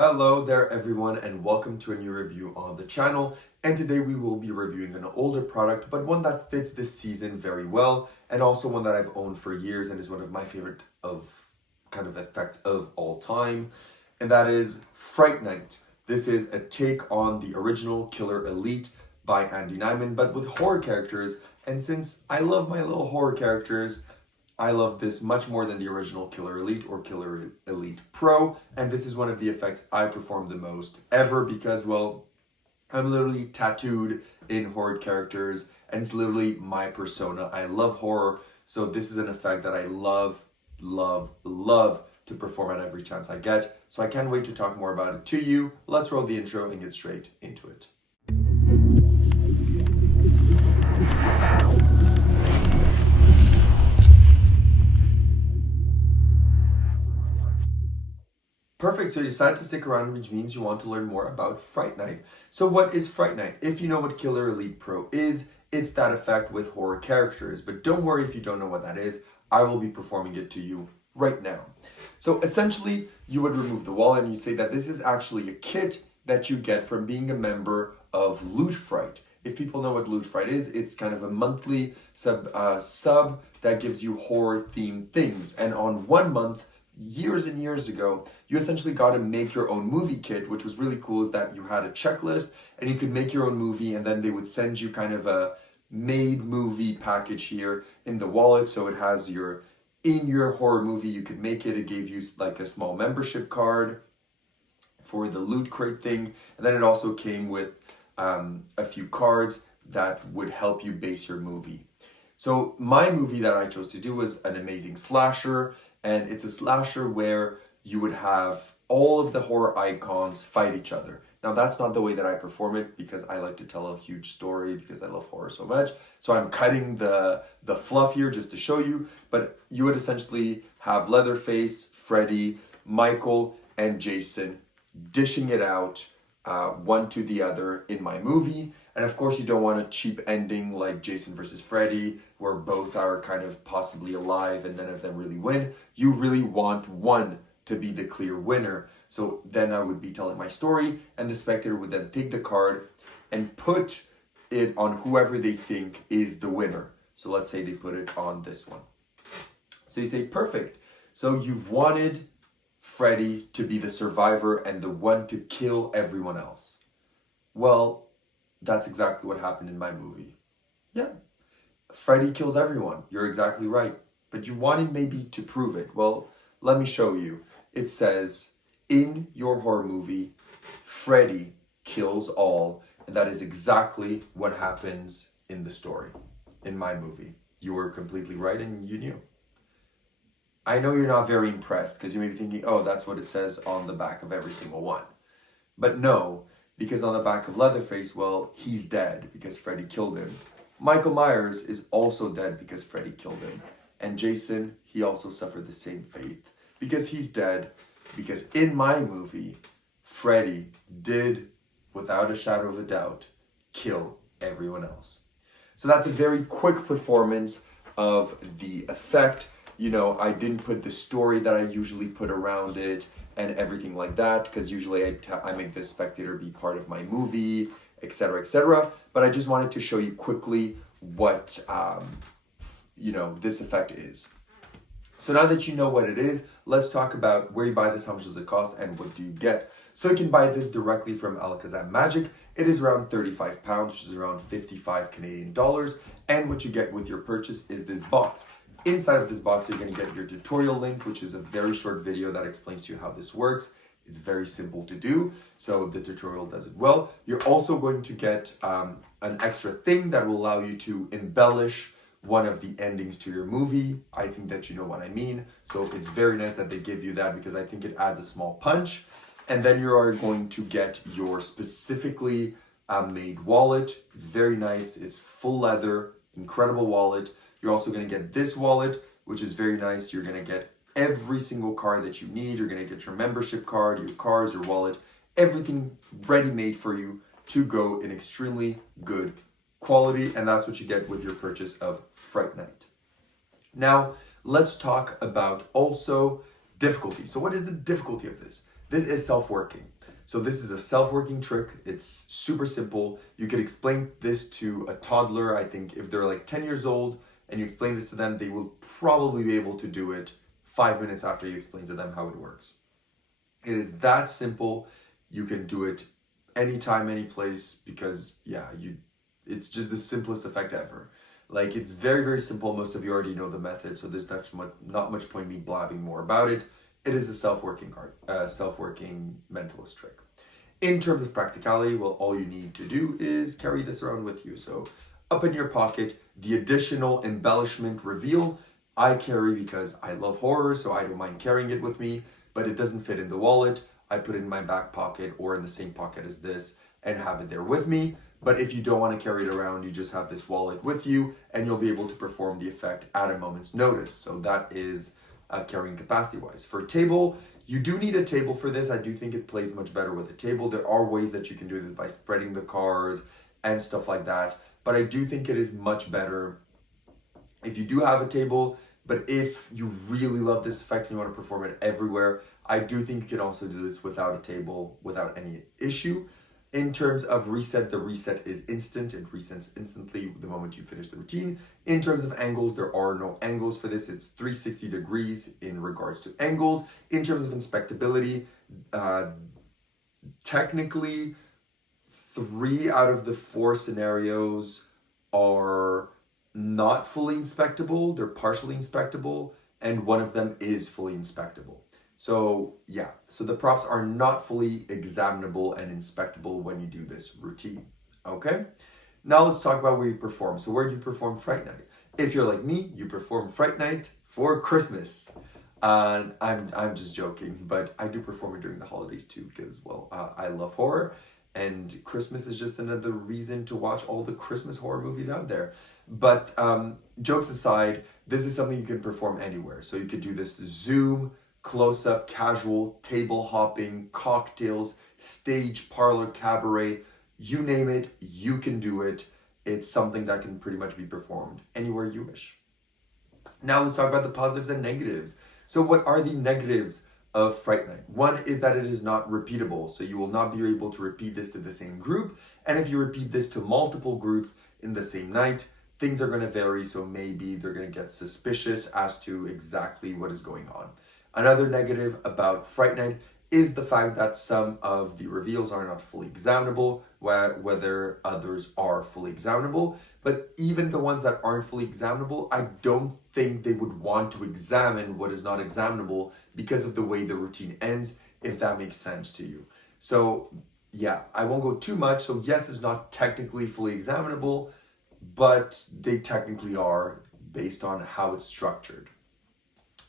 Hello there everyone and welcome to a new review on the channel, and today we will be reviewing an older product but one that fits this season very well, and also one that I've owned for years and is one of my favorite effects of all time, and that is Fright Night. This is a take on the original Killer Elite by Nyman but with horror characters, and since I love my little horror characters, I love this much more than the original Killer Elite or Killer Elite Pro, and this is one of the effects I perform the most ever because, well, I'm literally tattooed in horror characters, and it's literally my persona. I love horror, so this is an effect that I love to perform at every chance I get, so I can't wait to talk more about it to you. Let's roll the intro and get straight into it. Perfect, so you decided to stick around, which means you want to learn more about Fright Night. So what is Fright Night? If you know what Killer Elite Pro is, it's that effect with horror characters. But don't worry if you don't know what that is, I will be performing it to you right now. So essentially, you would remove the wall and you'd say that this is actually a kit that you get from being a member of Loot Fright. If people know what Loot Fright is, it's kind of a monthly sub that gives you horror-themed things. And on 1 month, years and years ago, you essentially got to make your own movie kit, which was really cool, is that you had a checklist and you could make your own movie, and then they would send you kind of a made movie package here in the wallet. So it has in your horror movie, you could make it. It gave you like a small membership card for the loot crate thing. And then it also came with a few cards that would help you base your movie. So my movie that I chose to do was an amazing slasher. And it's a slasher where you would have all of the horror icons fight each other. Now, that's not the way that I perform it because I like to tell a huge story because I love horror so much. So I'm cutting the fluff here just to show you. But you would essentially have Leatherface, Freddy, Michael, and Jason dishing it out one to the other in my movie. And of course, you don't want a cheap ending like Jason versus Freddy, where both are kind of possibly alive and none of them really win. You really want one to be the clear winner. So then I would be telling my story, and the spectator would then take the card and put it on whoever they think is the winner. So let's say they put it on this one. So you say, perfect. So you've wanted Freddy to be the survivor and the one to kill everyone else. Well, that's exactly what happened in my movie. Yeah, Freddy kills everyone. You're exactly right. But you wanted maybe to prove it. Well, let me show you. It says, in your horror movie, Freddy kills all. And that is exactly what happens in the story, in my movie. You were completely right and you knew. I know you're not very impressed because you may be thinking, oh, that's what it says on the back of every single one. But no, because on the back of Leatherface, well, he's dead because Freddy killed him. Michael Myers is also dead because Freddy killed him. And Jason, he also suffered the same fate because he's dead. Because in my movie, Freddy did, without a shadow of a doubt, kill everyone else. So that's a very quick performance of the effect. You know, I didn't put the story that I usually put around it and everything like that, because usually I make the spectator be part of my movie, etc., etc. But I just wanted to show you quickly what, this effect is. So now that you know what it is, let's talk about where you buy this, how much does it cost, and what do you get. So you can buy this directly from ALAKAZAM Magic. It is around £35, which is around 55 Canadian dollars. And what you get with your purchase is this box. Inside of this box, you're going to get your tutorial link, which is a very short video that explains to you how this works. It's very simple to do, so the tutorial does it well. You're also going to get an extra thing that will allow you to embellish one of the endings to your movie. I think that you know what I mean. So it's very nice that they give you that because I think it adds a small punch. And then you are going to get your specifically made wallet. It's very nice. It's full leather, incredible wallet. You're also going to get this wallet, which is very nice. You're going to get every single card that you need. You're going to get your membership card, your cards, your wallet, everything ready-made for you to go in extremely good quality. And that's what you get with your purchase of Fright Night. Now, let's talk about also difficulty. So what is the difficulty of this? This is self-working. So this is a self-working trick. It's super simple. You could explain this to a toddler. I think if they're like 10 years old and you explain this to them, they will probably be able to do it 5 minutes after you explain to them how it works. It is that simple. You can do it anytime, any place, because it's just the simplest effect ever. Like, it's very, very simple. Most of you already know the method, so there's not much point me blabbing more about it. It is a self-working mentalist trick. In terms of practicality, well, all you need to do is carry this around with you. So up in your pocket, the additional embellishment reveal, I carry because I love horror, so I don't mind carrying it with me, but it doesn't fit in the wallet. I put it in my back pocket or in the same pocket as this and have it there with me. But if you don't want to carry it around, you just have this wallet with you and you'll be able to perform the effect at a moment's notice. So that is carrying capacity wise. For table, you do need a table for this. I do think it plays much better with a table. There are ways that you can do this by spreading the cards and stuff like that. But I do think it is much better if you do have a table. But if you really love this effect and you want to perform it everywhere, I do think you can also do this without a table, without any issue. In terms of reset, the reset is instant. It resets instantly the moment you finish the routine. In terms of angles, there are no angles for this. It's 360 degrees in regards to angles. In terms of inspectability, technically 3 out of the 4 scenarios are not fully inspectable. They're partially inspectable, and one of them is fully inspectable. So yeah, so the props are not fully examinable and inspectable when you do this routine, okay? Now let's talk about where you perform. So where do you perform Fright Night? If you're like me, you perform Fright Night for Christmas. And I'm just joking, but I do perform it during the holidays too because, well, I love horror and Christmas is just another reason to watch all the Christmas horror movies out there. But jokes aside, this is something you can perform anywhere. So you could do this Zoom, close-up, casual, table hopping, cocktails, stage, parlor, cabaret, you name it, you can do it. It's something that can pretty much be performed anywhere you wish. Now let's talk about the positives and negatives. So what are the negatives of Fright Night? One is that it is not repeatable. So you will not be able to repeat this to the same group. And if you repeat this to multiple groups in the same night, things are going to vary. So maybe they're going to get suspicious as to exactly what is going on. Another negative about Fright Night is the fact that some of the reveals are not fully examinable, whether others are fully examinable. But even the ones that aren't fully examinable, I don't think they would want to examine what is not examinable because of the way the routine ends, if that makes sense to you. So yeah, I won't go too much. So yes, it's not technically fully examinable, but they technically are based on how it's structured.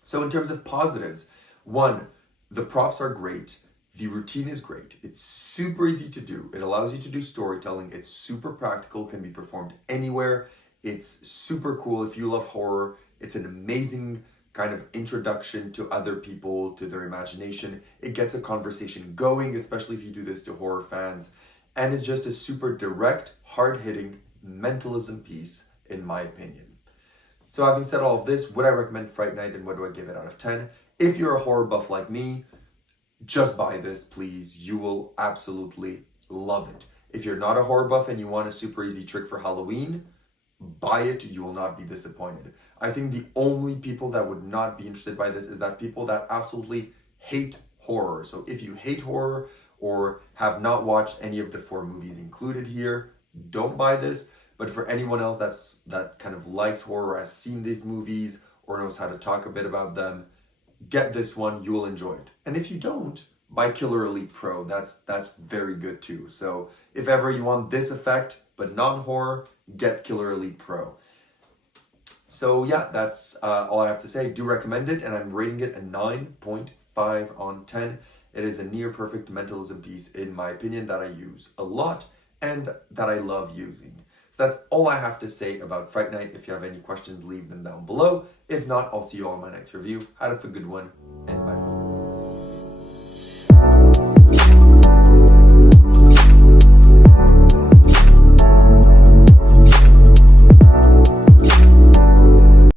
So in terms of positives, 1, the props are great. The routine is great. It's super easy to do. It allows you to do storytelling. It's super practical, can be performed anywhere. It's super cool if you love horror. It's an amazing kind of introduction to other people, to their imagination. It gets a conversation going, especially if you do this to horror fans. And it's just a super direct, hard-hitting mentalism piece, in my opinion. So having said all of this, would I recommend Fright Night and what do I give it out of 10? If you're a horror buff like me, just buy this, please. You will absolutely love it. If you're not a horror buff and you want a super easy trick for Halloween, buy it. You will not be disappointed. I think the only people that would not be interested by this is that people that absolutely hate horror. So if you hate horror or have not watched any of the 4 movies included here, don't buy this. But for anyone else that kind of likes horror, has seen these movies, or knows how to talk a bit about them, get this one. You will enjoy it. And if you don't, buy Killer Elite Pro. That's very good too. So if ever you want this effect, but not horror, get Killer Elite Pro. So yeah, that's all I have to say. Do recommend it, and I'm rating it a 9.5 on 10. It is a near perfect mentalism piece, in my opinion, that I use a lot and that I love using. So that's all I have to say about Fright Night. If you have any questions, leave them down below. If not, I'll see you all in my next review. Have a good one, and